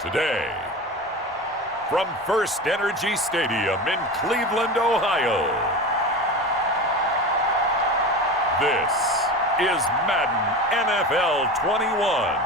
Today, from First Energy Stadium in Cleveland, Ohio, this is Madden NFL 21.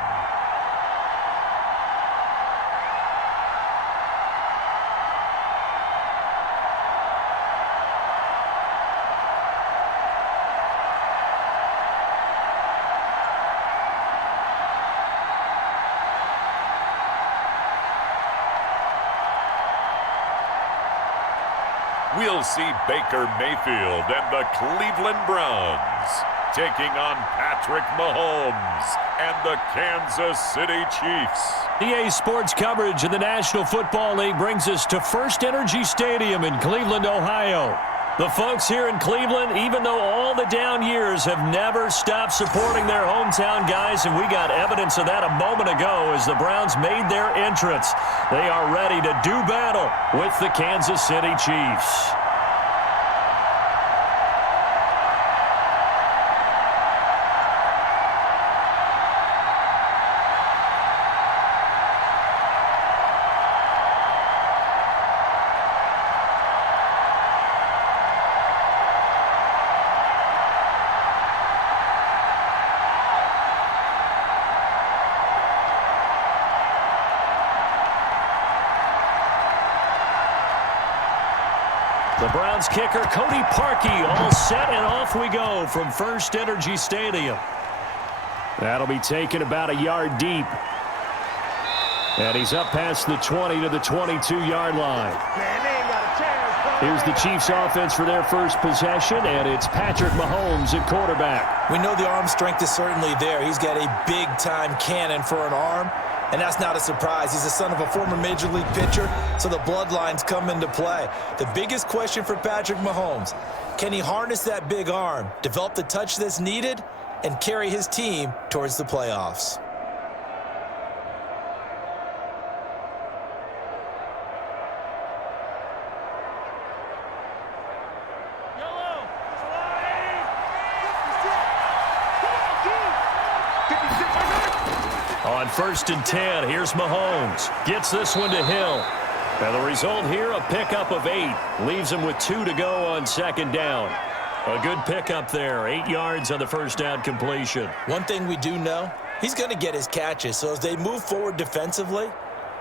We'll see Baker Mayfield and the Cleveland Browns taking on Patrick Mahomes and the Kansas City Chiefs. EA Sports coverage of the National Football League brings us to First Energy Stadium in Cleveland, Ohio. The folks here in Cleveland, even though all the down years, have never stopped supporting their hometown guys, and we got evidence of that a moment ago as the Browns made their entrance. They are ready to do battle with the Kansas City Chiefs. The Browns kicker, Cody Parkey, all set, and off we go from First Energy Stadium. That'll be taken about a yard deep. And he's up past the 20 to the 22-yard line. Here's the Chiefs offense for their first possession, and it's Patrick Mahomes at quarterback. We know the arm strength is certainly there. He's got a big-time cannon for an arm, and that's not a surprise. He's the son of a former Major League pitcher, so the bloodlines come into play. The biggest question for Patrick Mahomes, can he harness that big arm, develop the touch that's needed, and carry his team towards the playoffs? On 1st and 10, here's Mahomes. Gets this one to Hill. And the result here, a pickup of 8. Leaves him with 2 to go on 2nd down. A good pickup there. 8 yards on the first down completion. One thing we do know, he's going to get his catches. So as they move forward defensively,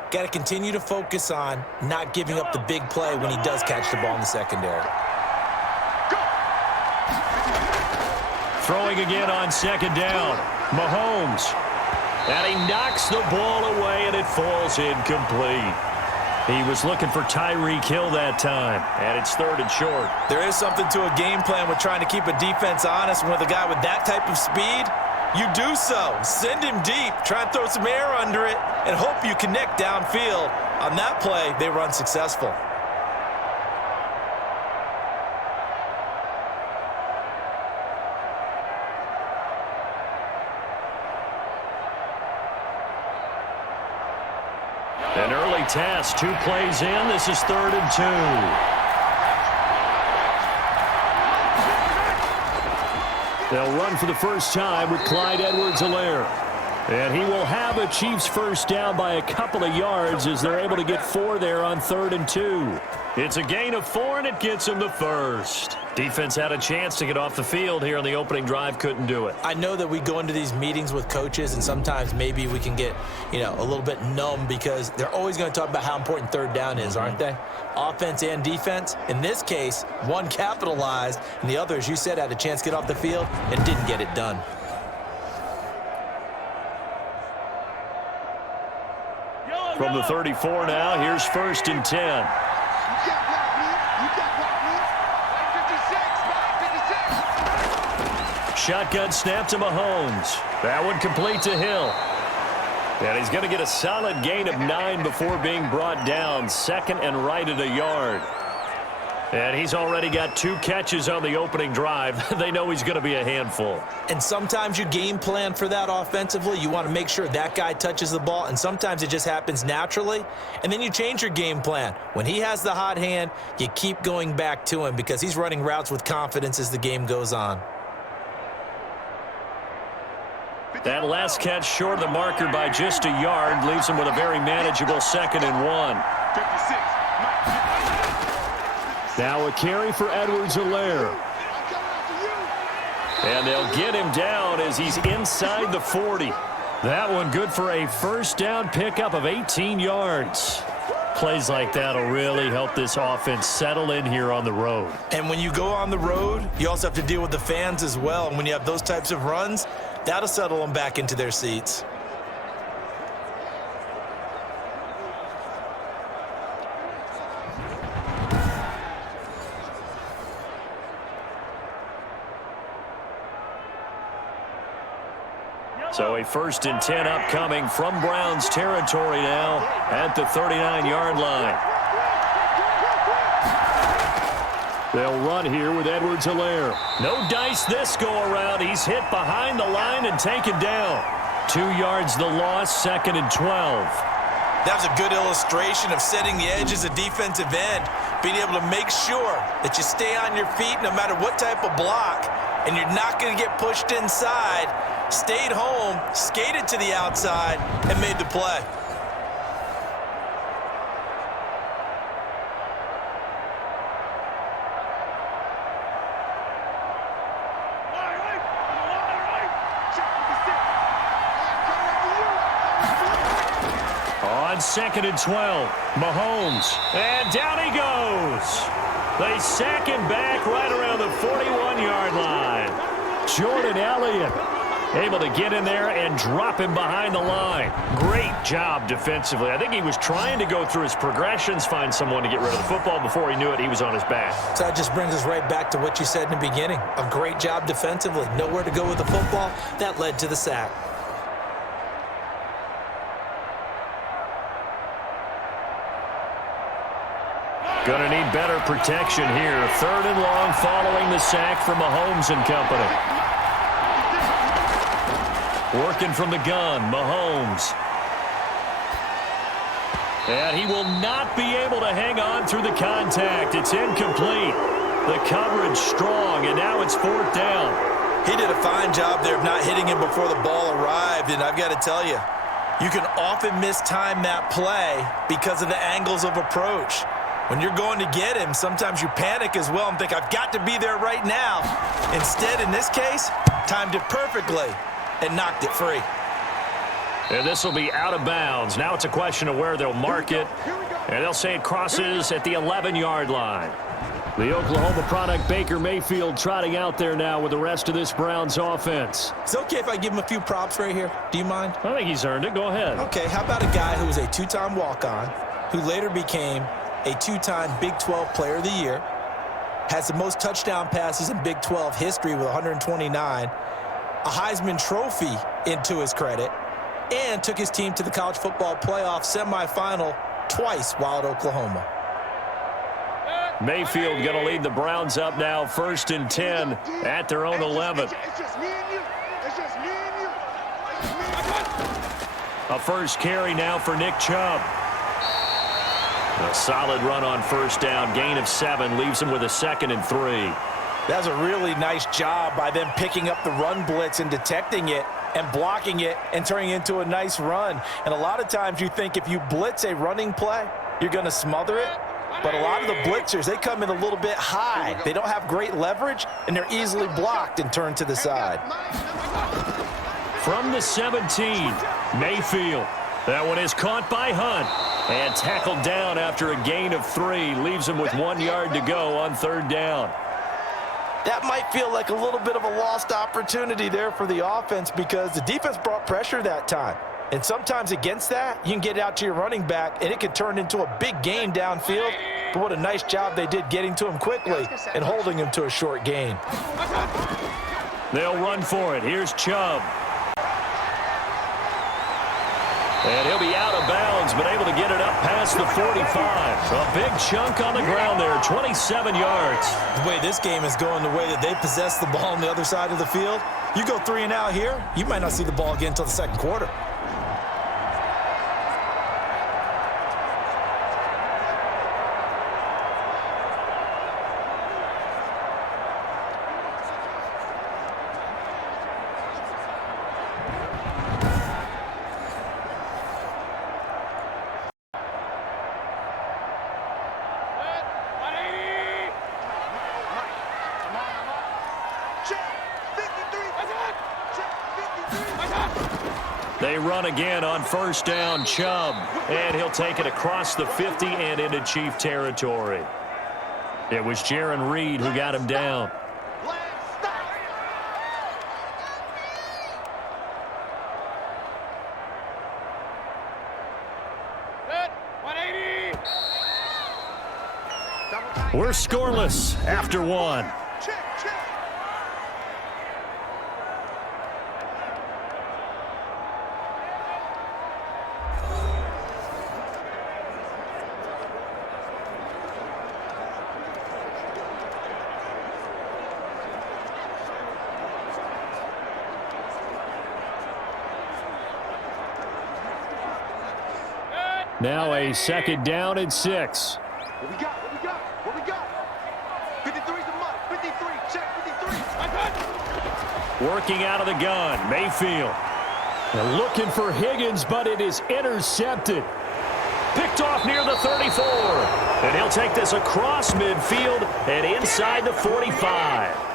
got to continue to focus on not giving up the big play when he does catch the ball in the secondary. Throwing again on 2nd down. Mahomes. And he knocks the ball away, and it falls incomplete. He was looking for Tyreek Hill that time, and it's 3rd and short. There is something to a game plan with trying to keep a defense honest. With a guy with that type of speed, you do so. Send him deep, try and throw some air under it, and hope you connect downfield. On that play, they run successful. An early test, 2 plays in. This is 3rd and 2. They'll run for the first time with Clyde Edwards-Helaire. And he will have a Chiefs first down by a couple of yards as they're able to get 4 there on 3rd and 2. It's a gain of 4, and it gets him the first. Defense had a chance to get off the field here on the opening drive, couldn't do it. I know that we go into these meetings with coaches, and sometimes maybe we can get, a little bit numb because they're always going to talk about how important 3rd down is, aren't they? Offense and defense. In this case, one capitalized, and the other, as you said, had a chance to get off the field and didn't get it done. From the 34 now, here's 1st and 10. Shotgun snap to Mahomes. That one complete to Hill. And he's going to get a solid gain of 9 before being brought down. 2nd and right at a yard. And he's already got 2 catches on the opening drive. They know he's going to be a handful. And sometimes you game plan for that offensively. You want to make sure that guy touches the ball, and sometimes it just happens naturally. And then you change your game plan. When he has the hot hand, you keep going back to him because he's running routes with confidence as the game goes on. That last catch short of the marker by just a yard leaves him with a very manageable 2nd and 1. Now a carry for Edwards-Helaire. And they'll get him down as he's inside the 40. That one good for a first down pickup of 18 yards. Plays like that will really help this offense settle in here on the road. And when you go on the road, you also have to deal with the fans as well. And when you have those types of runs, that'll settle them back into their seats. So a 1st and 10 upcoming from Browns territory now at the 39-yard line. They'll run here with Edwards-Helaire. No dice this go-around. He's hit behind the line and taken down. 2 yards the loss, 2nd and 12. That was a good illustration of setting the edge as a defensive end, being able to make sure that you stay on your feet no matter what type of block, and you're not going to get pushed inside. Stayed home, skated to the outside, and made the play. On 2nd and 12, Mahomes, and down he goes. They sack him back right around the 41-yard line. Jordan Elliott able to get in there and drop him behind the line. Great job defensively. I think he was trying to go through his progressions, find someone to get rid of the football. Before he knew it, he was on his back. So that just brings us right back to what you said in the beginning. A great job defensively. Nowhere to go with the football. That led to the sack. Gonna need better protection here. 3rd and long following the sack from Mahomes and company. Working from the gun, Mahomes. And he will not be able to hang on through the contact. It's incomplete. The coverage strong, and now it's 4th down. He did a fine job there of not hitting him before the ball arrived, and I've got to tell you, you can often mistime that play because of the angles of approach. When you're going to get him, sometimes you panic as well and think, I've got to be there right now. Instead, in this case, timed it perfectly and knocked it free. And this will be out of bounds. Now it's a question of where they'll mark it. And they'll say it crosses at the 11-yard line. The Oklahoma product, Baker Mayfield, trotting out there now with the rest of this Browns offense. Is it okay if I give him a few props right here? Do you mind? I think he's earned it. Go ahead. Okay, how about a guy who was a 2-time walk-on, who later became a 2-time Big 12 Player of the Year, has the most touchdown passes in Big 12 history with 129, a Heisman Trophy into his credit, and took his team to the college football playoff semifinal twice while at Oklahoma. Mayfield going to lead the Browns up now, 1st and 10 at their own 11. A first carry now for Nick Chubb. A solid run on 1st down, gain of 7, leaves him with a 2nd and 3. That's a really nice job by them picking up the run blitz and detecting it and blocking it and turning it into a nice run. And a lot of times you think if you blitz a running play, you're going to smother it. But a lot of the blitzers, they come in a little bit high. They don't have great leverage, and they're easily blocked and turned to the side. From the 17, Mayfield. That one is caught by Hunt and tackled down after a gain of 3. Leaves him with 1 yard to go on 3rd down. That might feel like a little bit of a lost opportunity there for the offense because the defense brought pressure that time. And sometimes against that, you can get out to your running back, and it can turn into a big gain downfield. But what a nice job they did getting to him quickly and holding him to a short gain. They'll run for it. Here's Chubb. And he'll be out of bounds, but able to get it up past the 45. A big chunk on the ground there, 27 yards. The way this game is going, the way that they possess the ball on the other side of the field, you go 3 and out here, you might not see the ball again until the 2nd quarter. They run again on first down, Chubb. And he'll take it across the 50 and into Chief territory. It was Jaron Reed who got him down. We're scoreless after one. Now a second down and 6. What we got? What we got? What we got? 53's the mark. 53. Check 53. I got it. Working out of the gun, Mayfield. They're looking for Higgins, but it is intercepted. Picked off near the 34. And he'll take this across midfield and inside the 45.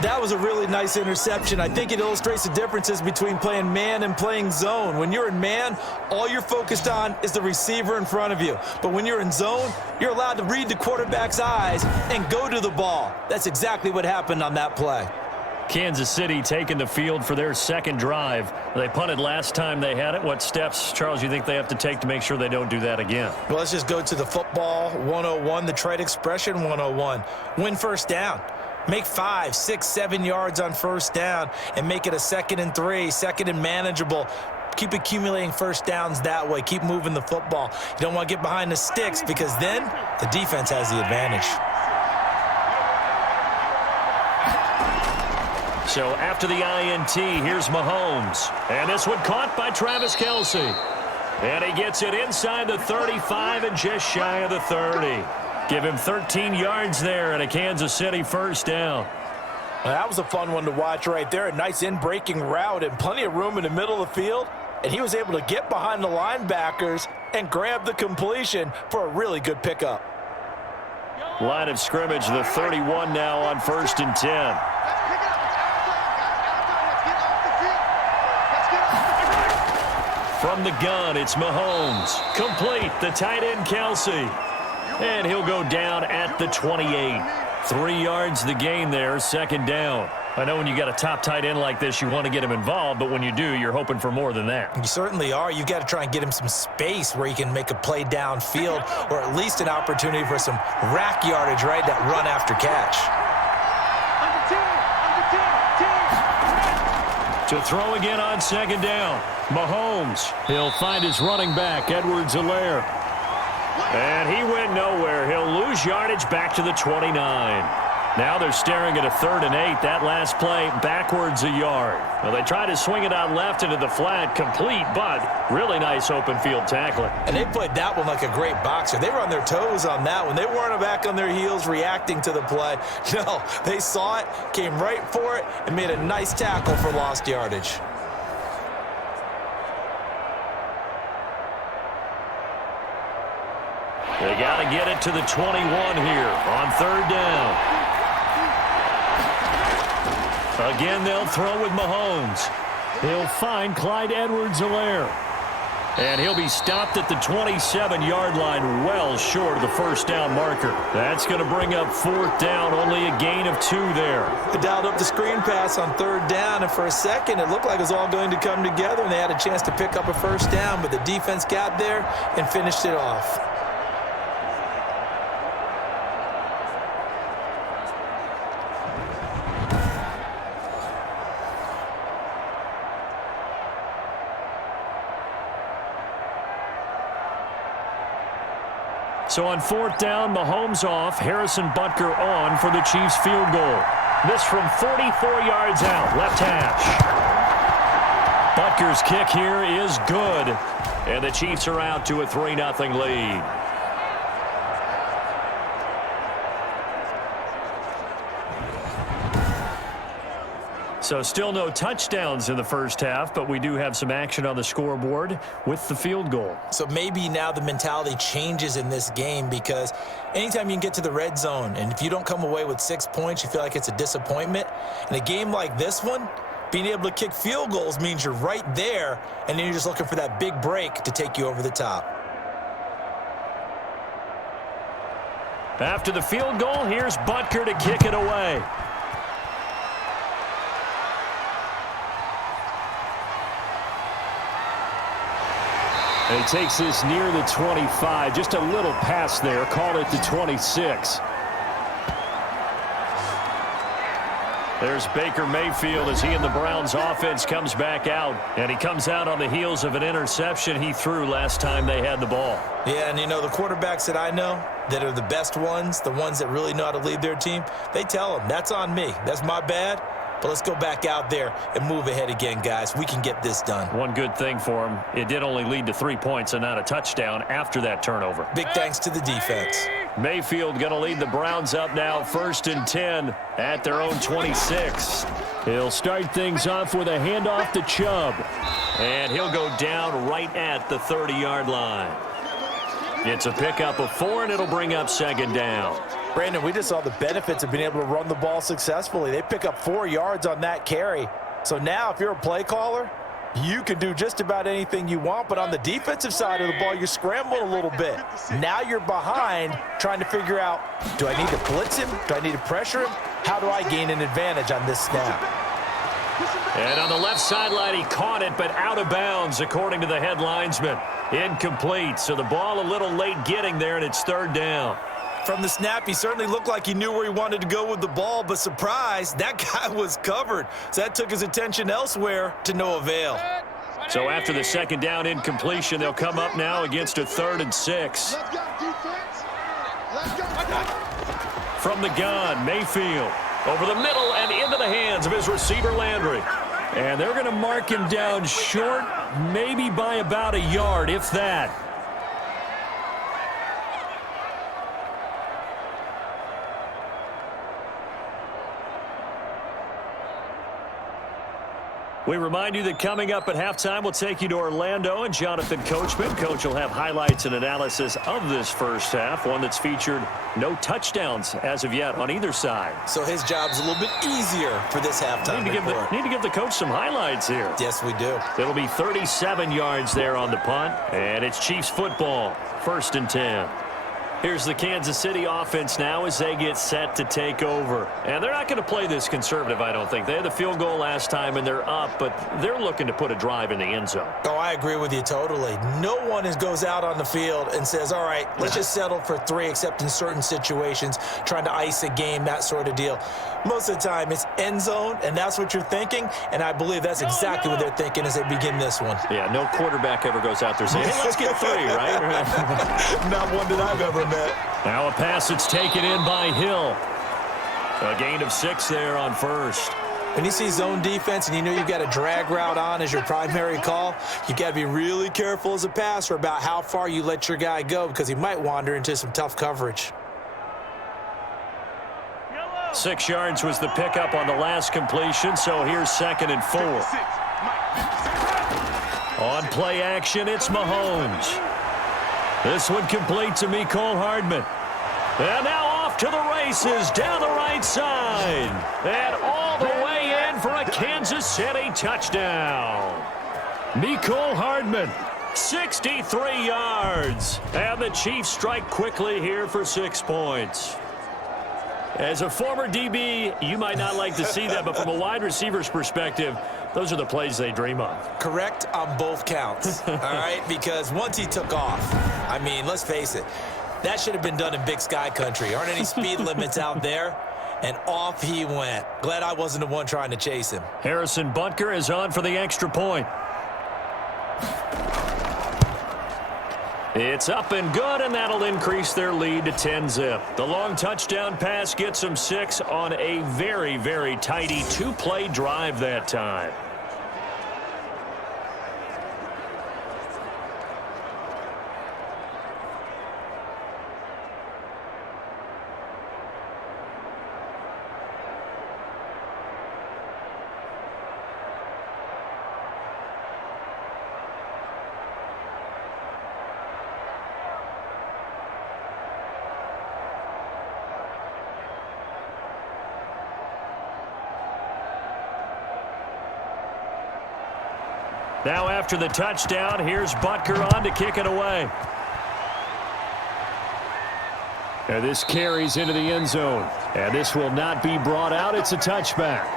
That was a really nice interception. I think it illustrates the differences between playing man and playing zone. When you're in man, all you're focused on is the receiver in front of you. But when you're in zone, you're allowed to read the quarterback's eyes and go to the ball. That's exactly what happened on that play. Kansas City taking the field for their second drive. They punted last time they had it. What steps, Charles, you think they have to take to make sure they don't do that again? Well, let's just go to the football 101, the trade expression 101. Win first down. Make 5, 6, 7 yards on first down and make it a 2nd and 3, 2nd and manageable. Keep accumulating first downs that way. Keep moving the football. You don't want to get behind the sticks because then the defense has the advantage. So after the INT, here's Mahomes. And this one caught by Travis Kelce. And he gets it inside the 35 and just shy of the 30. Give him 13 yards there and a Kansas City first down. That was a fun one to watch right there. A nice in-breaking route and plenty of room in the middle of the field. And he was able to get behind the linebackers and grab the completion for a really good pickup. Line of scrimmage, the 31 now on 1st and 10. From the gun, it's Mahomes. Complete, the tight end Kelce. And he'll go down at the 28. 3 yards the gain there, second down. I know when you got a top tight end like this, you want to get him involved, but when you do, you're hoping for more than that. You certainly are. You got to try and get him some space where he can make a play downfield or at least an opportunity for some rack yardage, right? That run after catch. To throw again on second down. Mahomes. He'll find his running back, Edwards-Helaire. And he went nowhere. He'll lose yardage back to the 29. Now they're staring at a 3rd and 8. That last play backwards a yard. Well, they try to swing it out left into the flat, complete, but really nice open field tackling. And they played that one like a great boxer. They were on their toes on that one. They weren't back on their heels reacting to the play. No, they saw it, came right for it, and made a nice tackle for lost yardage. They got to get it to the 21 here on 3rd down. Again, they'll throw with Mahomes. He'll find Clyde Edwards-Helaire. And he'll be stopped at the 27-yard line, well short of the first down marker. That's going to bring up 4th down, only a gain of 2 there. They dialed up the screen pass on 3rd down, and for a second, it looked like it was all going to come together, and they had a chance to pick up a first down, but the defense got there and finished it off. So on 4th down, Mahomes off, Harrison Butker on for the Chiefs field goal. This from 44 yards out, left hash. Butker's kick here is good, and the Chiefs are out to a 3-0 lead. So still no touchdowns in the first half, but we do have some action on the scoreboard with the field goal. So maybe now the mentality changes in this game because anytime you can get to the red zone and if you don't come away with 6 points, you feel like it's a disappointment. In a game like this one, Being able to kick field goals means you're right there, and then you're just looking for that big break to take you over the top. After the field goal, here's Butker to kick it away. And he takes this near the 25. Just a little pass there. Call it the 26. There's Baker Mayfield as he and the Browns offense comes back out. And he comes out on the heels of an interception he threw last time they had the ball. Yeah, and you know, the quarterbacks that I know that are the best ones, the ones that really know how to lead their team, they tell them, that's on me. That's my bad. But let's go back out there and move ahead again, guys. We can get this done. One good thing for him, it did only lead to 3 points and not a touchdown after that turnover. Big thanks to the defense. Mayfield going to lead the Browns up now 1st and 10 at their own 26. He'll start things off with a handoff to Chubb. And he'll go down right at the 30-yard line. It's a pickup of 4, and it'll bring up 2nd down. Brandon, we just saw the benefits of being able to run the ball successfully. They pick up 4 yards on that carry. So now if you're a play caller, you can do just about anything you want. But on the defensive side of the ball, you scramble a little bit. Now you're behind trying to figure out, do I need to blitz him? Do I need to pressure him? How do I gain an advantage on this snap? And on the left sideline, he caught it, but out of bounds, according to the head linesman. Incomplete, so the ball a little late getting there, and it's 3rd down. From the snap, he certainly looked like he knew where he wanted to go with the ball, but surprise, that guy was covered. So that took his attention elsewhere to no avail. So after the 2nd down incompletion, they'll come up now against a 3rd and 6. Let's go, defense. Let's go. From the gun, Mayfield over the middle and into the hands of his receiver, Landry. And they're going to mark him down short, maybe by about a yard, if that. We remind you that coming up at halftime, we'll take you to Orlando and Jonathan Coachman. Coach will have highlights and analysis of this first half, one that's featured no touchdowns as of yet on either side. So his job's a little bit easier for this halftime report. Need to give the coach some highlights here. Yes, we do. It'll be 37 yards there on the punt, and it's Chiefs football, 1st and 10. Here's the Kansas City offense now as they get set to take over. And they're not going to play this conservative, I don't think. They had the field goal last time, and they're up, but they're looking to put a drive in the end zone. Oh, I agree with you totally. No one goes out on the field and says, all right, let's just settle for 3, except in certain situations, trying to ice a game, that sort of deal. Most of the time, it's end zone, and that's what you're thinking, and I believe that's exactly what they're thinking as they begin this one. Yeah, no quarterback ever goes out there saying, hey, let's get 3, right? Not one that I've ever met. Now a pass that's taken in by Hill. A gain of 6 there on 1st. When you see zone defense and you know you've got a drag route on as your primary call, you've got to be really careful as a passer about how far you let your guy go because he might wander into some tough coverage. 6 yards was the pickup on the last completion, so here's 2nd and 4. On play action, it's Mahomes. This one complete to Mecole Hardman. And now off to the races down the right side. And all the way in for a Kansas City touchdown. Mecole Hardman, 63 yards. And the Chiefs strike quickly here for 6 points. As a former DB, you might not like to see that, but from a wide receiver's perspective, those are the plays they dream of. Correct on both counts, all right? Because once he took off, I mean, let's face it, that should have been done in Big Sky country. Aren't any speed limits out there? And off he went. Glad I wasn't the one trying to chase him. Harrison Butker is on for the extra point. It's up and good, and that'll increase their lead to 10-zip. The long touchdown pass gets them 6 on a very, very tidy 2-play drive that time. Now after the touchdown, here's Butker on to kick it away. And this carries into the end zone. And this will not be brought out. It's a touchback.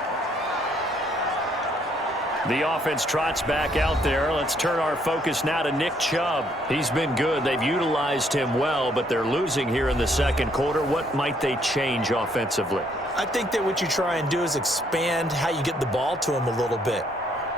The offense trots back out there. Let's turn our focus now to Nick Chubb. He's been good. They've utilized him well, but they're losing here in the second quarter. What might they change offensively? I think that what you try and do is expand how you get the ball to him a little bit.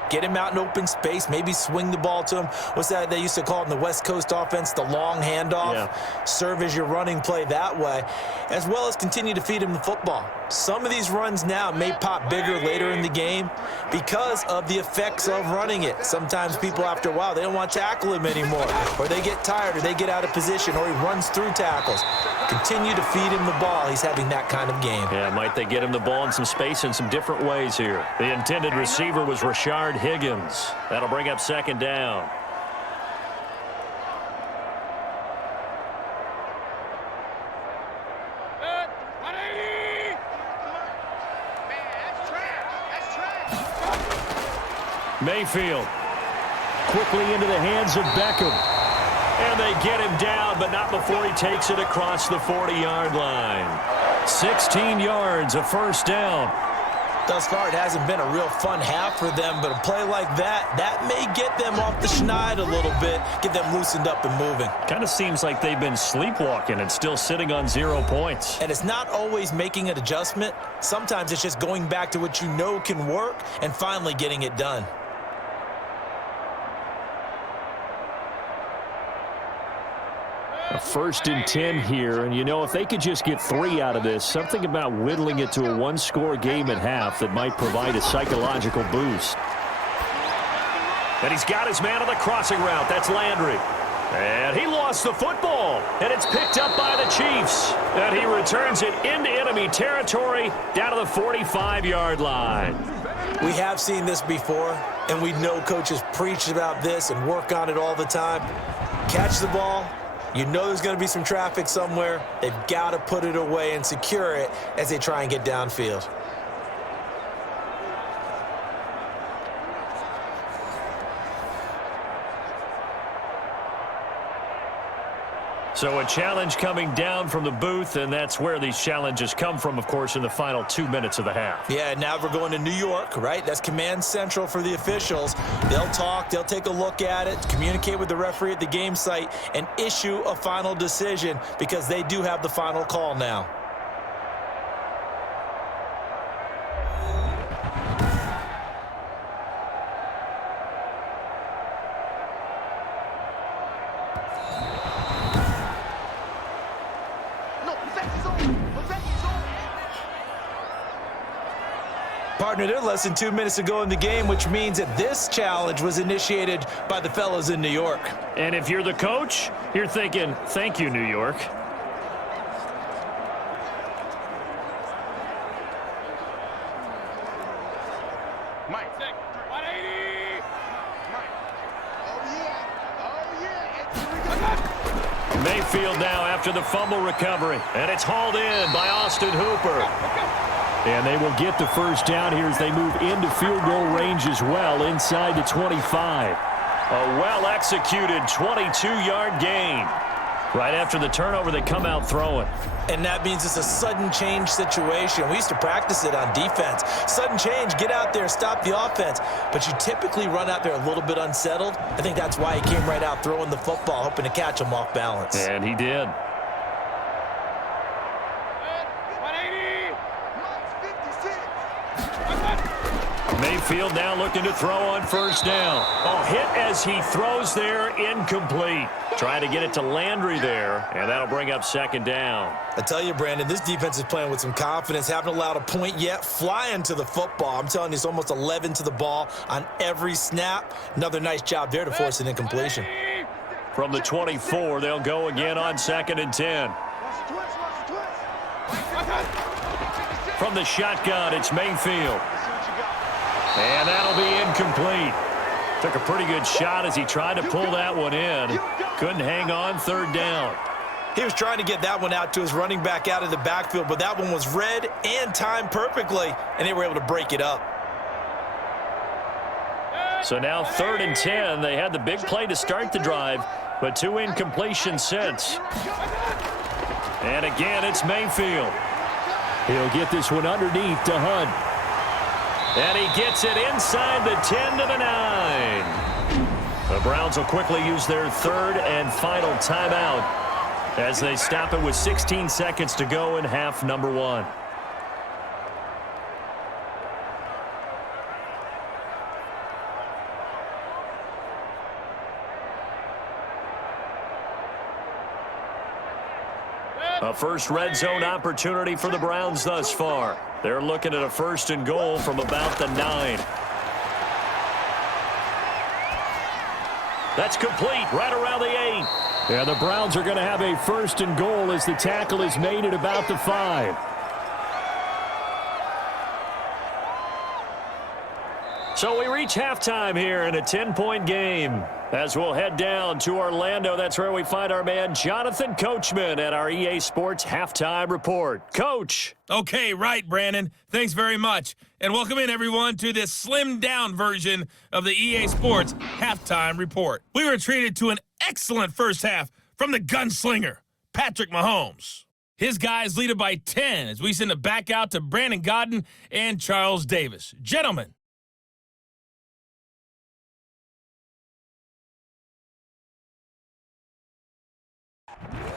Get him out in open space, maybe swing the ball to him. What's that they used to call it in the West Coast offense, the long handoff? Yeah. Serve as your running play that way, as well as continue to feed him the football. Some of these runs now may pop bigger later in the game because of the effects of running it. Sometimes people, after a while, they don't want to tackle him anymore, or they get tired, or they get out of position, or he runs through tackles. Continue to feed him the ball. He's having that kind of game. Yeah, might they get him the ball in some space in some different ways here. The intended receiver was Rashard Higgins. That'll bring up second down. Mayfield quickly into the hands of Beckham. And they get him down, but not before he takes it across the 40-yard line. 16 yards, a first down. Thus far, it hasn't been a real fun half for them, but a play like that may get them off the schneid a little bit, get them loosened up and moving. Kind of seems like they've been sleepwalking and still sitting on 0 points. And it's not always making an adjustment. Sometimes it's just going back to what you know can work and finally getting it done. A 1st and 10 here, and you know, if they could just get 3 out of this, something about whittling it to a one-score game at half that might provide a psychological boost. And he's got his man on the crossing route. That's Landry. And he lost the football, and it's picked up by the Chiefs. And he returns it into enemy territory down to the 45-yard line. We have seen this before, and we know coaches preach about this and work on it all the time. Catch the ball. You know there's going to be some traffic somewhere. They've got to put it away and secure it as they try and get downfield. So a challenge coming down from the booth, and that's where these challenges come from, of course, in the final 2 minutes of the half. Yeah, now we're going to New York, right? That's command central for the officials. They'll talk, they'll take a look at it, communicate with the referee at the game site, and issue a final decision because they do have the final call now. Partner, they're less than 2 minutes to go in the game, which means that this challenge was initiated by the fellas in New York. And if you're the coach, you're thinking, thank you, New York. Mike, 180. Mike. Oh, yeah. Mayfield now after the fumble recovery. And it's hauled in by Austin Hooper. And they will get the first down here as they move into field goal range as well, inside the 25. A well-executed 22-yard gain. Right after the turnover, they come out throwing. And that means it's a sudden change situation. We used to practice it on defense. Sudden change, get out there, stop the offense. But you typically run out there a little bit unsettled. I think that's why he came right out throwing the football, hoping to catch him off balance. And he did. Mayfield now looking to throw on first down. Oh, hit as he throws there, incomplete. Trying to get it to Landry there, and that'll bring up second down. I tell you, Brandon, this defense is playing with some confidence. Haven't allowed a point yet. Flying to the football. I'm telling you, it's almost 11 to the ball on every snap. Another nice job there to force an incompletion. From the 24, they'll go again on 2nd and 10. From the shotgun, it's Mayfield. And that'll be incomplete. Took a pretty good shot as he tried to pull that one in. Couldn't hang on, 3rd down. He was trying to get that one out to his running back out of the backfield, but that one was read and timed perfectly, and they were able to break it up. So now 3rd and 10. They had the big play to start the drive, but 2 incompletions since. And again, it's Mayfield. He'll get this one underneath to Hunt. And he gets it inside the 10 to the 9. The Browns will quickly use their 3rd and final timeout as they stop it with 16 seconds to go in half number 1. A first red zone opportunity for the Browns thus far. They're looking at a 1st and goal from about the 9. That's complete right around the 8. Yeah, the Browns are going to have a 1st and goal as the tackle is made at about the 5. So we reach halftime here in a 10-point game. As we'll head down to Orlando, that's where we find our man Jonathan Coachman at our EA Sports Halftime Report. Coach. Okay, right, Brandon. Thanks very much. And welcome in, everyone, to this slimmed-down version of the EA Sports Halftime Report. We were treated to an excellent first half from the gunslinger, Patrick Mahomes. His guys lead it by 10 as we send it back out to Brandon Godden and Charles Davis. Gentlemen.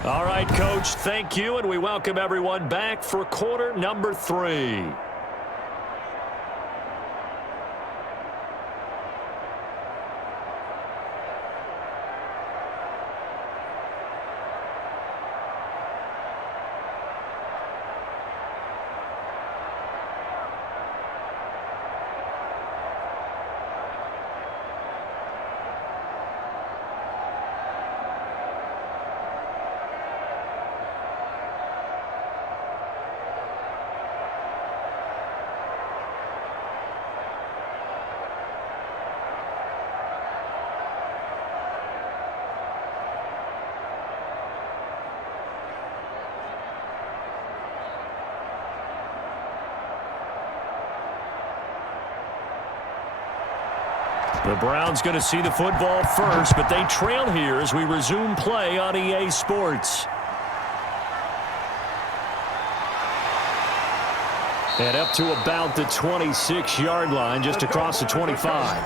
All right, Coach, thank you, and we welcome everyone back for quarter number 3. The Browns going to see the football first, but they trail here as we resume play on EA Sports. And up to about the 26-yard line, just across the 25.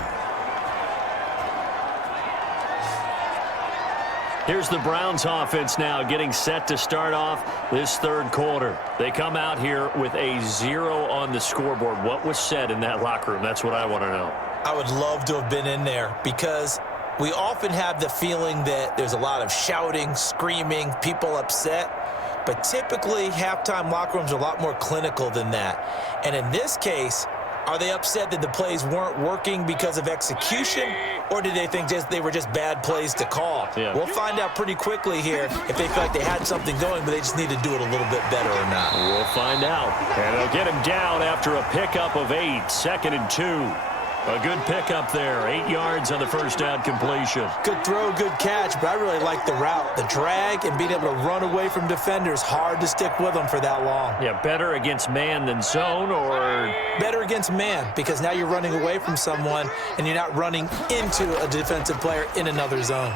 Here's the Browns offense now getting set to start off this 3rd quarter. They come out here with a 0 on the scoreboard. What was said in that locker room? That's what I want to know. I would love to have been in there because we often have the feeling that there's a lot of shouting, screaming, people upset. But typically, halftime locker rooms are a lot more clinical than that. And in this case, are they upset that the plays weren't working because of execution, or did they think they were just bad plays to call? Yeah. We'll find out pretty quickly here if they feel like they had something going, but they just need to do it a little bit better or not. We'll find out. And they'll get him down after a pickup of 8, 2nd and 2. A good pickup there, 8 yards on the first down completion. Good throw, good catch, but I really like the route. The drag and being able to run away from defenders, hard to stick with them for that long. Yeah, better against man than zone, or? Better against man, because now you're running away from someone and you're not running into a defensive player in another zone.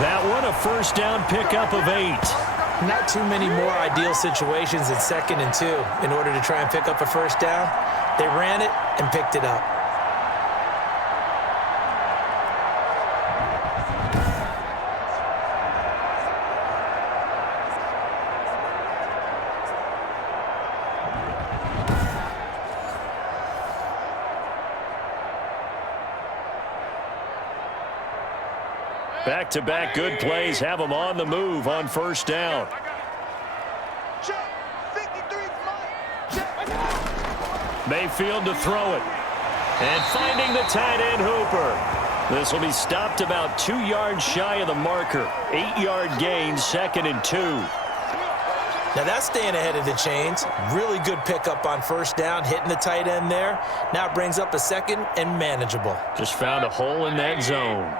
That one, a first down pickup of 8. Not too many more ideal situations in 2nd and 2 in order to try and pick up a first down. They ran it and picked it up. Back-to-back good plays have them on the move on first down. Mayfield to throw it. And finding the tight end Hooper. This will be stopped about 2 yards shy of the marker. 8-yard gain, 2nd and 2. Now that's staying ahead of the chains. Really good pickup on first down, hitting the tight end there. Now it brings up a 2nd and manageable. Just found a hole in that zone.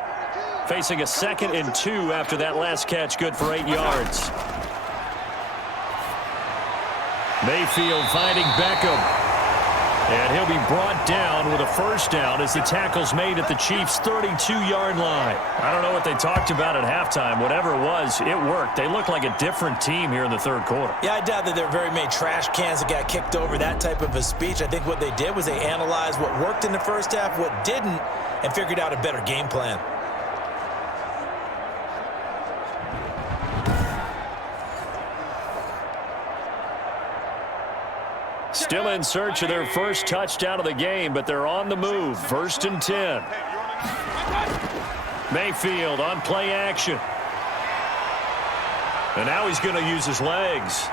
Facing a 2nd and 2 after that last catch, good for 8 yards. Mayfield finding Beckham. And he'll be brought down with a first down as the tackle's made at the Chiefs' 32-yard line. I don't know what they talked about at halftime. Whatever it was, it worked. They look like a different team here in the third quarter. Yeah, I doubt that there were very many trash cans that got kicked over, that type of a speech. I think what they did was they analyzed what worked in the first half, what didn't, and figured out a better game plan. Still in search of their first touchdown of the game, but they're on the move. 1st and 10. Mayfield on play action. And now he's going to use his legs.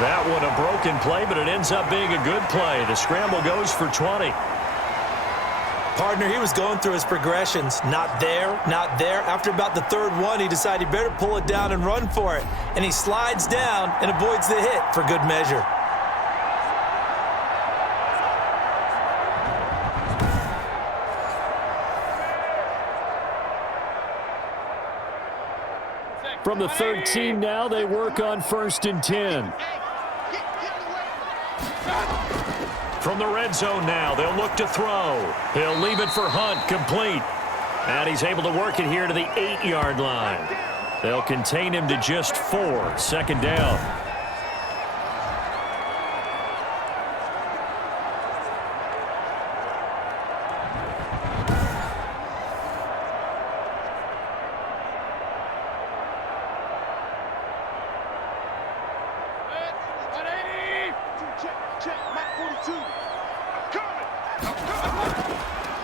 That one a broken play, but it ends up being a good play. The scramble goes for 20. Partner, he was going through his progressions. Not there, not there. After about the third one, he decided he better pull it down and run for it. And he slides down and avoids the hit for good measure. From the 13 now, they work on 1st and 10. From the red zone now, they'll look to throw. He'll leave it for Hunt, complete. And he's able to work it here to the 8-yard line. They'll contain him to just 4. 2nd down.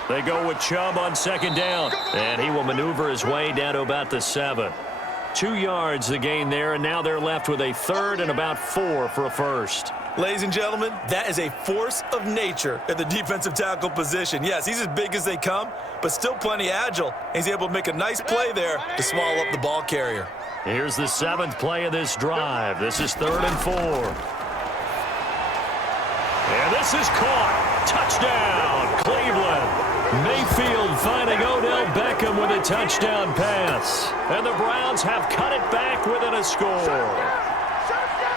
They go with Chubb on 2nd down, and he will maneuver his way down to about the 7. 2 yards the gain there, and now they're left with a 3rd and about 4 for a first. Ladies and gentlemen, that is a force of nature at the defensive tackle position. Yes, he's as big as they come, but still plenty agile. He's able to make a nice play there to swallow up the ball carrier. Here's the 7th play of this drive. This is 3rd and 4. And this is caught. Touchdown, Cleveland. Mayfield finding Odell Beckham with a touchdown pass. And the Browns have cut it back within a score.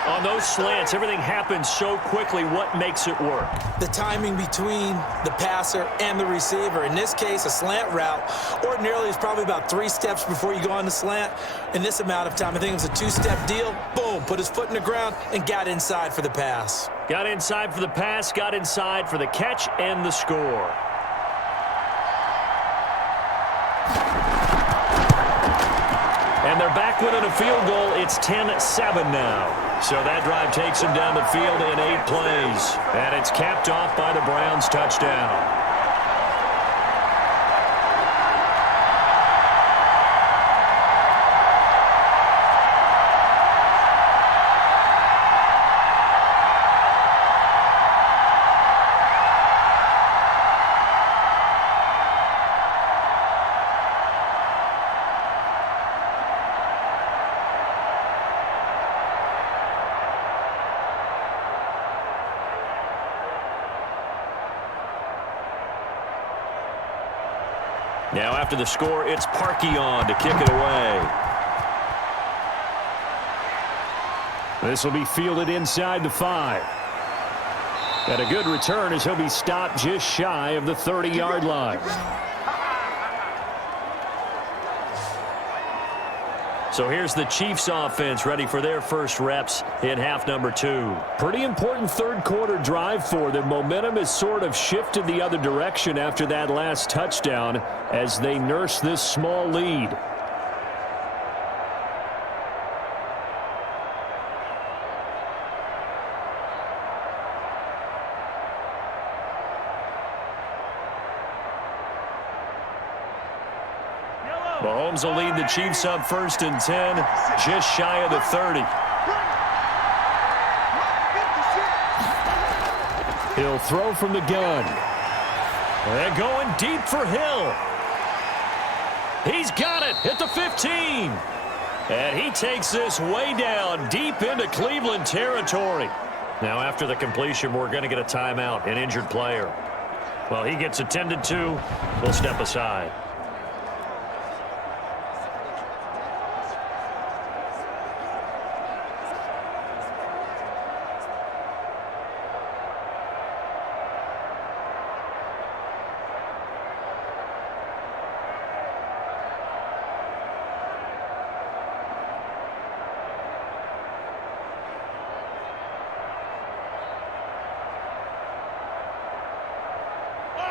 On those slants, everything happens so quickly. What makes it work? The timing between the passer and the receiver. In this case, a slant route ordinarily is probably about 3 steps before you go on the slant. In this amount of time, I think it was a 2-step deal. Boom, put his foot in the ground and got inside for the pass. Got inside for the pass, got inside for the catch and the score. And they're back within a field goal. It's 10-7 now. So that drive takes them down the field in 8 plays. And it's capped off by the Browns' touchdown. Now after the score, it's Parkey on to kick it away. This will be fielded inside the 5. And a good return as he'll be stopped just shy of the 30-yard line. So here's the Chiefs offense ready for their first reps in half number 2. Pretty important third quarter drive for them. Momentum has sort of shifted the other direction after that last touchdown as they nurse this small lead. Mahomes will lead the Chiefs up 1st and 10, just shy of the 30. He'll throw from the gun. And going deep for Hill. He's got it at the 15. And he takes this way down deep into Cleveland territory. Now after the completion, we're going to get a timeout, an injured player. Well, he gets attended to. We'll step aside.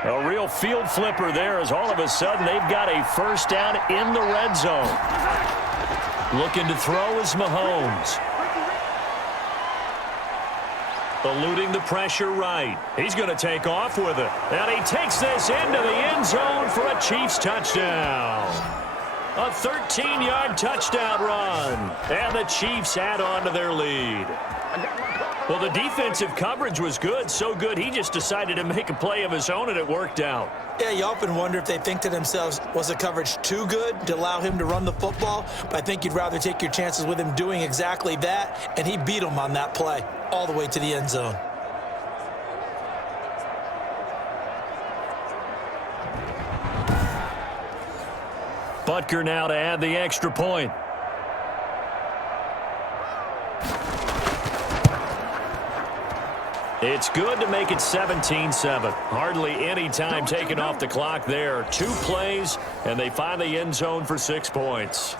A real field flipper there as all of a sudden they've got a first down in the red zone. Looking to throw is Mahomes. Eluding the pressure right. He's going to take off with it. And he takes this into the end zone for a Chiefs touchdown. A 13-yard touchdown run. And the Chiefs add on to their lead. Well, the defensive coverage was good, so good he just decided to make a play of his own, and it worked out. Yeah, you often wonder if they think to themselves, was the coverage too good to allow him to run the football? But I think you'd rather take your chances with him doing exactly that, and he beat him on that play all the way to the end zone. Butker now to add the extra point. It's good to make it 17-7. Hardly any time taken off the clock there. 2 plays, and they find the end zone for 6 points.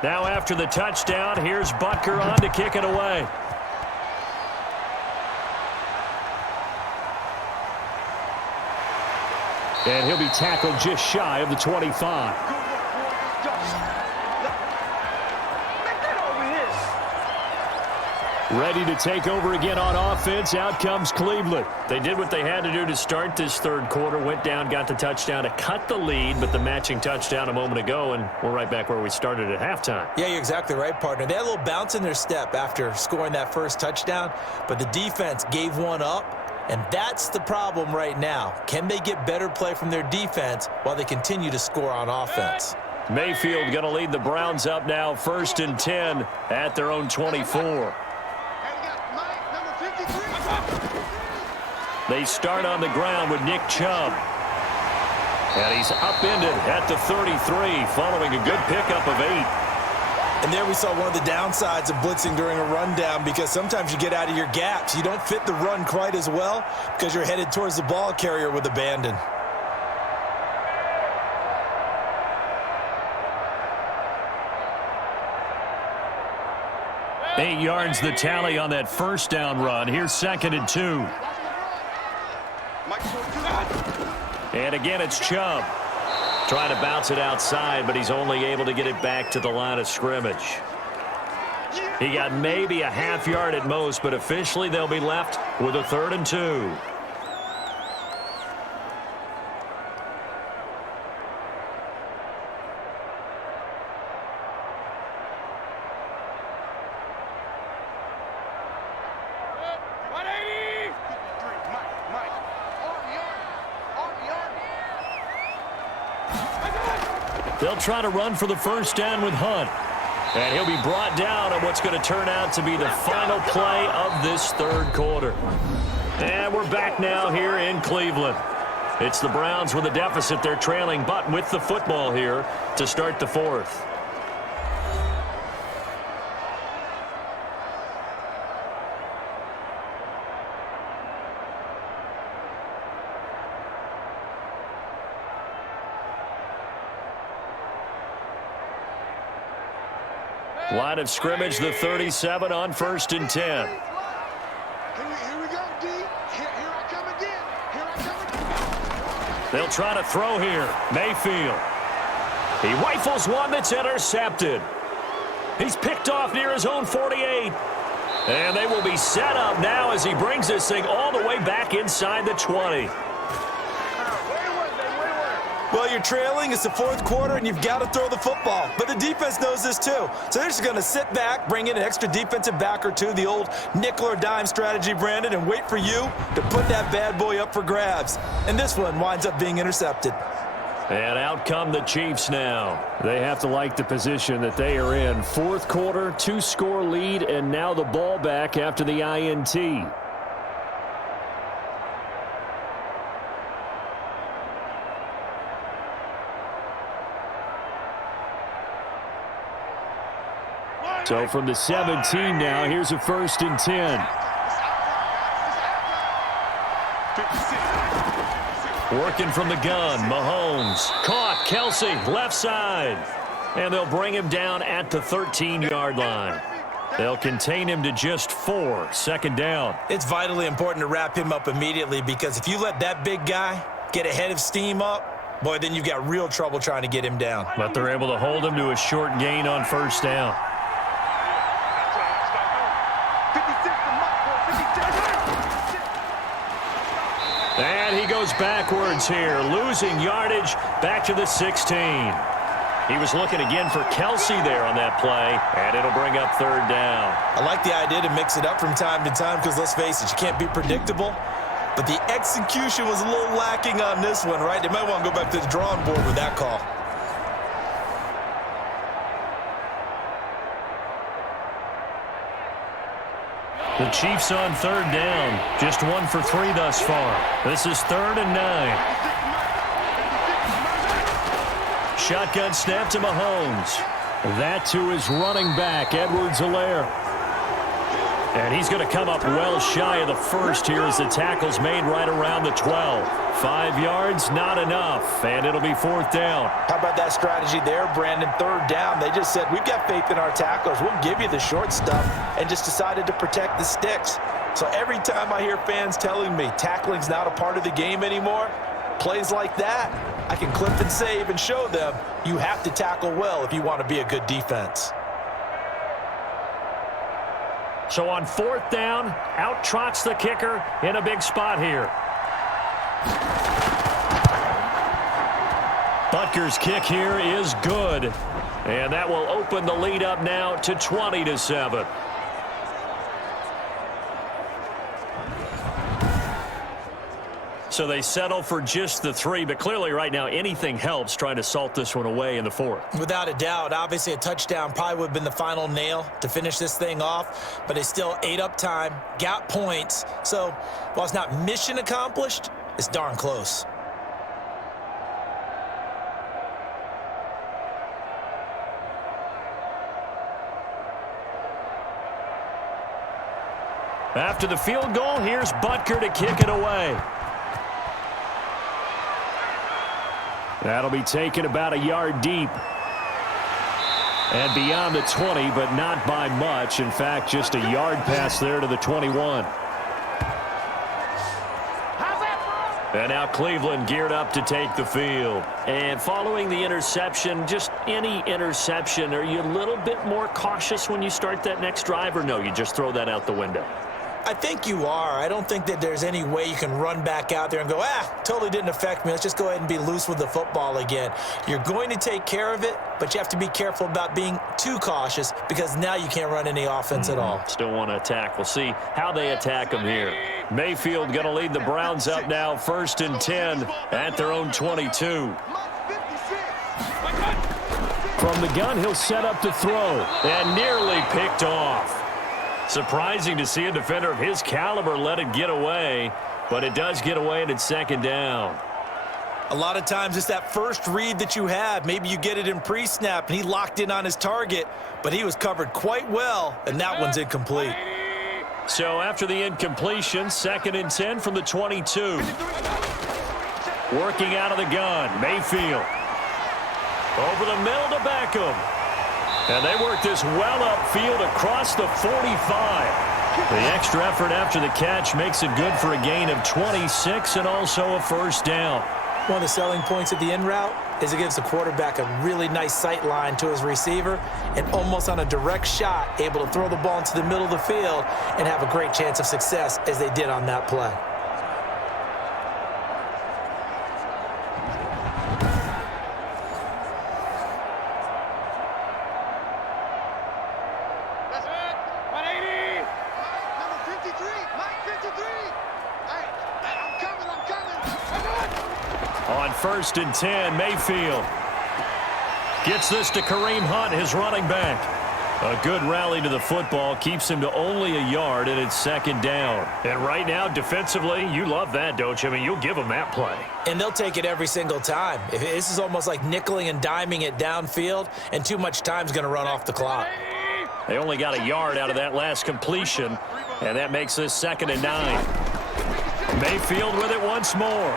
Now after the touchdown, here's Butker on to kick it away. And he'll be tackled just shy of the 25. Ready to take over again on offense. Out comes Cleveland. They did what they had to do to start this third quarter. Went down, got the touchdown to cut the lead, but the matching touchdown a moment ago, and we're right back where we started at halftime. Yeah, you're exactly right, partner. They had a little bounce in their step after scoring that first touchdown, but the defense gave one up, and that's the problem right now. Can they get better play from their defense while they continue to score on offense? Mayfield going to lead the Browns up now, 1st and 10 at their own 24. They start on the ground with Nick Chubb. And he's upended at the 33 following a good pickup of 8. And there we saw one of the downsides of blitzing during a rundown, because sometimes you get out of your gaps. You don't fit the run quite as well because you're headed towards the ball carrier with abandon. Eight yards the tally on that first down run. Here's 2nd and 2. And again, it's Chubb. Trying to bounce it outside, but he's only able to get it back to the line of scrimmage. He got maybe a half yard at most, but officially they'll be left with a 3rd and 2. They'll try to run for the first down with Hunt. And he'll be brought down on what's going to turn out to be the final play of this third quarter. And we're back now here in Cleveland. It's the Browns with a deficit. They're trailing, but with the football here to start the fourth. Line of scrimmage, the 37 on 1st and 10. Here we go, D. Here I come again. Here I come again. They'll try to throw here. Mayfield. He rifles one that's intercepted. He's picked off near his own 48. And they will be set up now as he brings this thing all the way back inside the 20. Well, you're trailing. It's the fourth quarter, and you've got to throw the football. But the defense knows this, too. So they're just going to sit back, bring in an extra defensive back or two, the old nickel or dime strategy, Brandon, and wait for you to put that bad boy up for grabs. And this one winds up being intercepted. And out come the Chiefs now. They have to like the position that they are in. Fourth quarter, 2-score lead, and now the ball back after the INT. So from the 17 now, here's a 1st and 10. Working from the gun, Mahomes. Caught, Kelsey, left side. And they'll bring him down at the 13-yard line. They'll contain him to just 4, 2nd down. It's vitally important to wrap him up immediately because if you let that big guy get ahead of steam up, boy, then you've got real trouble trying to get him down. But they're able to hold him to a short gain on 1st down. And he goes backwards here, losing yardage back to the 16. He was looking again for Kelsey there on that play, and it'll bring up 3rd down. I like the idea to mix it up from time to time because, let's face it, you can't be predictable. But the execution was a little lacking on this one, right? They might want to go back to the drawing board with that call. The Chiefs on 3rd down. Just 1 for 3 thus far. This is 3rd and 9. Shotgun snap to Mahomes. That to his running back, Edwards-Helaire. And he's going to come up well shy of the 1st here as the tackle's made right around the 12. 5 yards, not enough, and it'll be 4th down. How about that strategy there, Brandon? 3rd down. They just said, we've got faith in our tacklers. We'll give you the short stuff, and just decided to protect the sticks. So every time I hear fans telling me tackling's not a part of the game anymore, plays like that, I can clip and save and show them you have to tackle well if you want to be a good defense. So on 4th down, out trots the kicker in a big spot here. Butker's kick here is good. And that will open the lead up now to 20-7. So they settle for just the 3, but clearly right now anything helps trying to salt this one away in the 4th. Without a doubt, obviously a touchdown probably would have been the final nail to finish this thing off, but they still ate up time, got points. So while it's not mission accomplished, it's darn close. After the field goal, here's Butker to kick it away. That'll be taken about a yard deep. And beyond the 20, but not by much. In fact, just a yard pass there to the 21. And now Cleveland geared up to take the field. And following the interception, just any interception, are you a little bit more cautious when you start that next drive, or no, you just throw that out the window? I think you are. I don't think that there's any way you can run back out there and go, totally didn't affect me. Let's just go ahead and be loose with the football again. You're going to take care of it, but you have to be careful about being too cautious because now you can't run any offense at all. Still want to attack. We'll see how they attack them here. Mayfield going to lead the Browns up now, 1st and 10 at their own 22. From the gun, he'll set up to throw and nearly picked off. Surprising to see a defender of his caliber let it get away, but it does get away and it's 2nd down. A lot of times it's that first read that you have. Maybe you get it in pre-snap and he locked in on his target, but he was covered quite well, and that one's incomplete. So after the incompletion, 2nd and 10 from the 22. Working out of the gun, Mayfield. Over the middle to Beckham. And they work this well upfield across the 45. The extra effort after the catch makes it good for a gain of 26 and also a 1st down. One of the selling points of the in route is it gives the quarterback a really nice sight line to his receiver and almost on a direct shot able to throw the ball into the middle of the field and have a great chance of success as they did on that play. 1st and 10. Mayfield gets this to Kareem Hunt, his running back. A good rally to the football keeps him to only a yard, and it's 2nd down. And right now, defensively, you love that, don't you? I mean, you'll give them that play. And they'll take it every single time. This is almost like nickeling and diming it downfield, and too much time's going to run off the clock. They only got a yard out of that last completion, and that makes this 2nd and 9. Mayfield with it once more.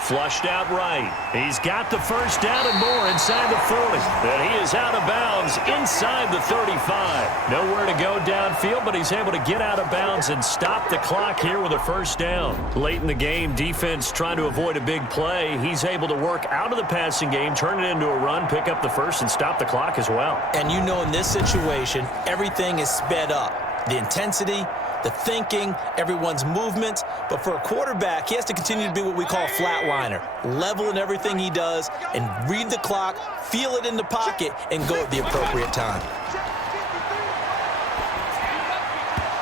Flushed out right. He's got the 1st down and more inside the 40. And he is out of bounds inside the 35. Nowhere to go downfield, but he's able to get out of bounds and stop the clock here with a 1st down. Late in the game, defense trying to avoid a big play. He's able to work out of the passing game, turn it into a run, pick up the 1st, and stop the clock as well. And you know in this situation, everything is sped up. The intensity, the thinking, everyone's movement. But for a quarterback, he has to continue to be what we call a flatliner. Level in everything he does and read the clock, feel it in the pocket, and go at the appropriate time.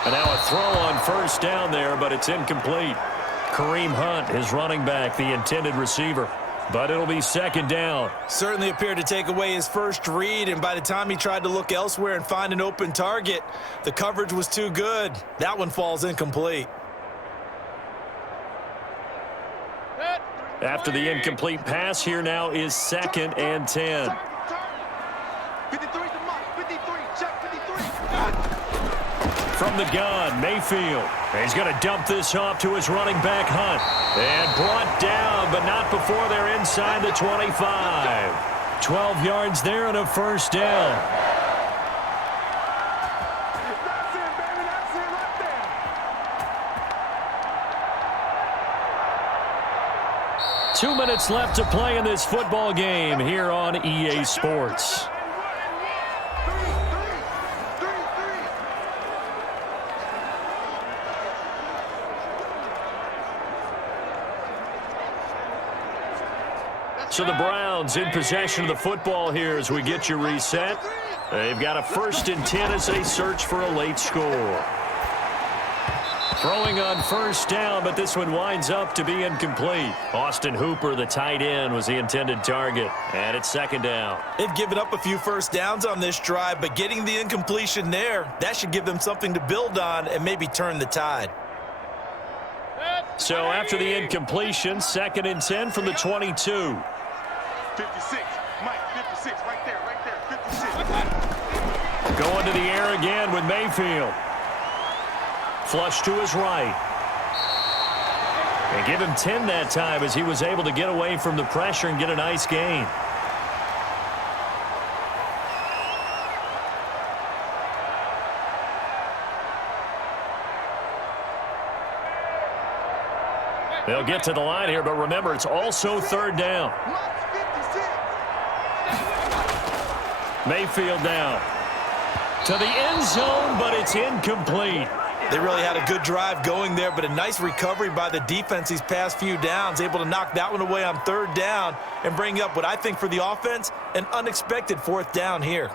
And now a throw on 1st down there, but it's incomplete. Kareem Hunt, his running back, the intended receiver. But it'll be 2nd down. Certainly appeared to take away his first read, and by the time he tried to look elsewhere and find an open target, the coverage was too good. That one falls incomplete. After the incomplete pass, here now is 2nd and 10. 53's the mark. 53. Check 53. From the gun, Mayfield. He's going to dump this off to his running back, Hunt. And brought down, but not before they're inside the 25. 12 yards there and a 1st down. That's it, baby. That's it right there. 2 minutes left to play in this football game here on EA Sports. So the Browns in possession of the football here as we get you reset. They've got a 1st and 10 as they search for a late score. Throwing on 1st down, but this one winds up to be incomplete. Austin Hooper, the tight end, was the intended target. And it's 2nd down. They've given up a few 1st downs on this drive, but getting the incompletion there, that should give them something to build on and maybe turn the tide. So after the incompletion, 2nd and 10 from the 22. 56. Mike, 56. Right there. 56. Going to the air again with Mayfield. Flush to his right. And give him 10 that time as he was able to get away from the pressure and get a nice gain. They'll get to the line here, but remember, it's also 3rd down. Mayfield down to the end zone, but it's incomplete. They really had a good drive going there, but a nice recovery by the defense these past few downs, able to knock that one away on 3rd down and bring up what I think for the offense, an unexpected 4th down here.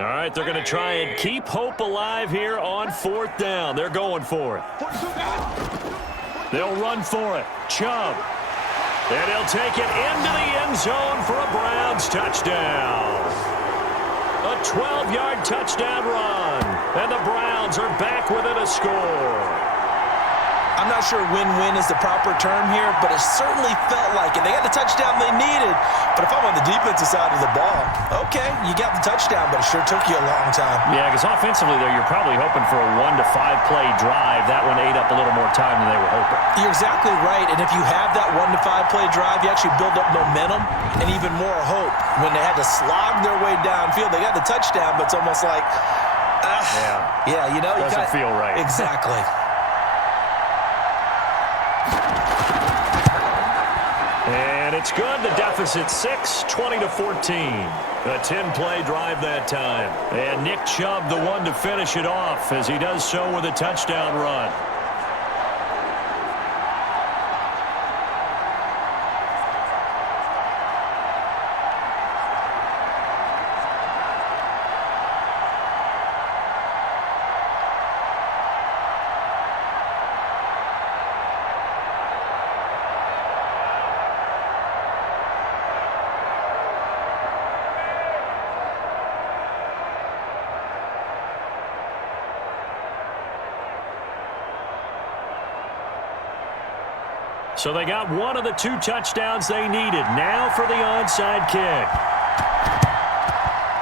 All right, they're going to try and keep hope alive here on 4th down. They're going for it. They'll run for it. Chubb. And he'll take it into the end zone for a Browns touchdown. A 12-yard touchdown run. And the Browns are back within a score. I'm not sure win-win is the proper term here, but it certainly felt like it. They got the touchdown they needed, but if I'm on the defensive side of the ball, okay, you got the touchdown, but it sure took you a long time. Yeah, because offensively there, you're probably hoping for a 1 to 5 play drive. That one ate up a little more time than they were hoping. You're exactly right, and if you have that 1 to 5 play drive, you actually build up momentum and even more hope. When they had to slog their way downfield, they got the touchdown, but it's almost like, yeah, you know, doesn't feel right. Exactly. And it's good. The deficit 6, 20-14. A 10-play drive that time. And Nick Chubb, the one to finish it off as he does so with a touchdown run. So they got one of the 2 touchdowns they needed. Now for the onside kick.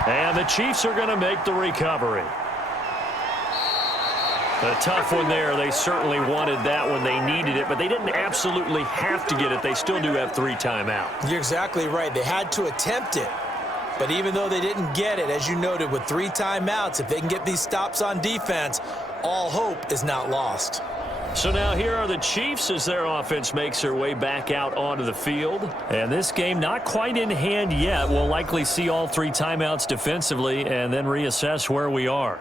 And the Chiefs are going to make the recovery. A tough one there. They certainly wanted that when they needed it, but they didn't absolutely have to get it. They still do have 3 timeouts. You're exactly right. They had to attempt it. But even though they didn't get it, as you noted, with 3 timeouts, if they can get these stops on defense, all hope is not lost. So now here are the Chiefs as their offense makes their way back out onto the field. And this game not quite in hand yet. We'll likely see all 3 timeouts defensively and then reassess where we are.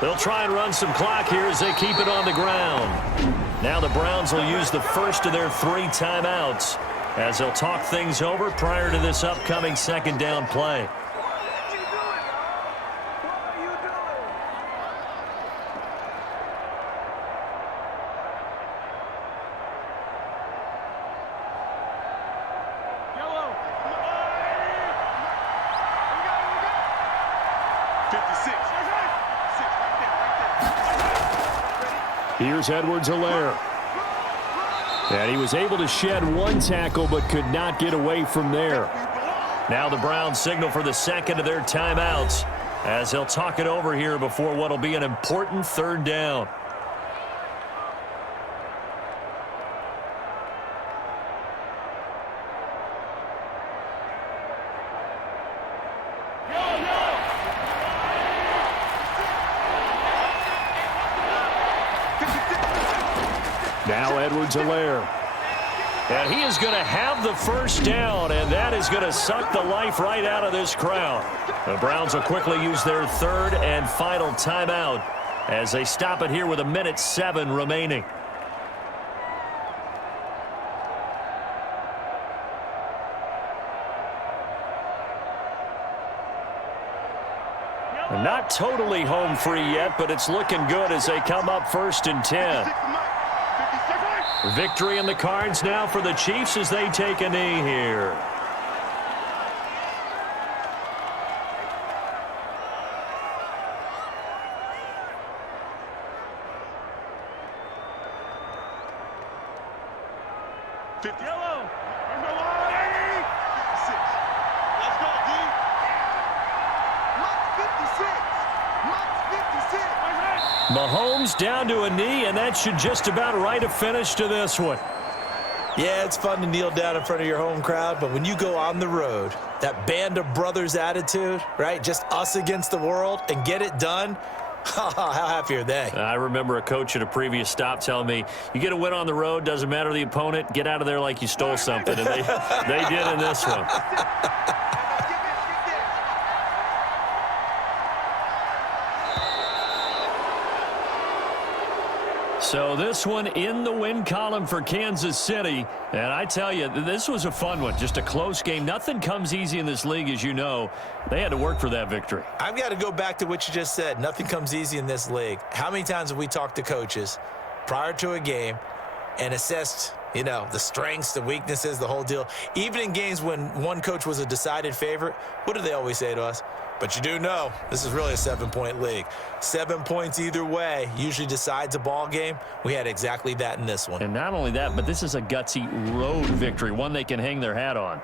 They'll try and run some clock here as they keep it on the ground. Now the Browns will use the first of their 3 timeouts as they'll talk things over prior to this upcoming 2nd down play. Here's Edwards-Helaire. And he was able to shed 1 tackle but could not get away from there. Now the Browns signal for the 2nd of their timeouts as they'll talk it over here before what will be an important 3rd down. Now Edwards-Helaire. And he is going to have the 1st down, and that is going to suck the life right out of this crowd. The Browns will quickly use their 3rd and final timeout as they stop it here with 1:07 remaining. Not totally home free yet, but it's looking good as they come up 1st and 10. Victory in the cards now for the Chiefs as they take a knee here. Yellow. Let's go, D. Max 56. Max 56. Mahomes down to a knee, and that should just about write a finish to this one. Yeah, it's fun to kneel down in front of your home crowd, but when you go on the road, that band of brothers attitude, right, just us against the world, and get it done, how happy are they? I remember a coach at a previous stop telling me, you get a win on the road, doesn't matter the opponent, get out of there like you stole something, and they did in this one. So this one in the win column for Kansas City. And I tell you, this was a fun one. Just a close game. Nothing comes easy in this league, as you know. They had to work for that victory. I've got to go back to what you just said. Nothing comes easy in this league. How many times have we talked to coaches prior to a game and assessed, you know, the strengths, the weaknesses, the whole deal? Even in games when one coach was a decided favorite, what do they always say to us? But you do know this is really a 7-point league. 7 points either way usually decides a ball game. We had exactly that in this one. And not only that, but this is a gutsy road victory, one they can hang their hat on.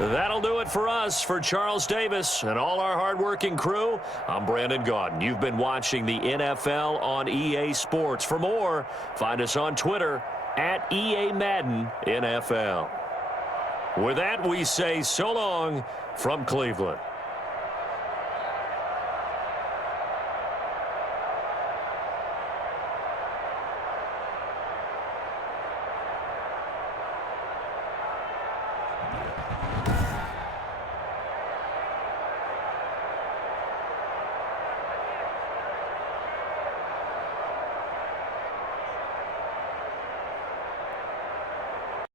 That'll do it for us. For Charles Davis and all our hardworking crew, I'm Brandon Gaudin. You've been watching the NFL on EA Sports. For more, find us on Twitter at EA Madden NFL. With that, we say so long from Cleveland.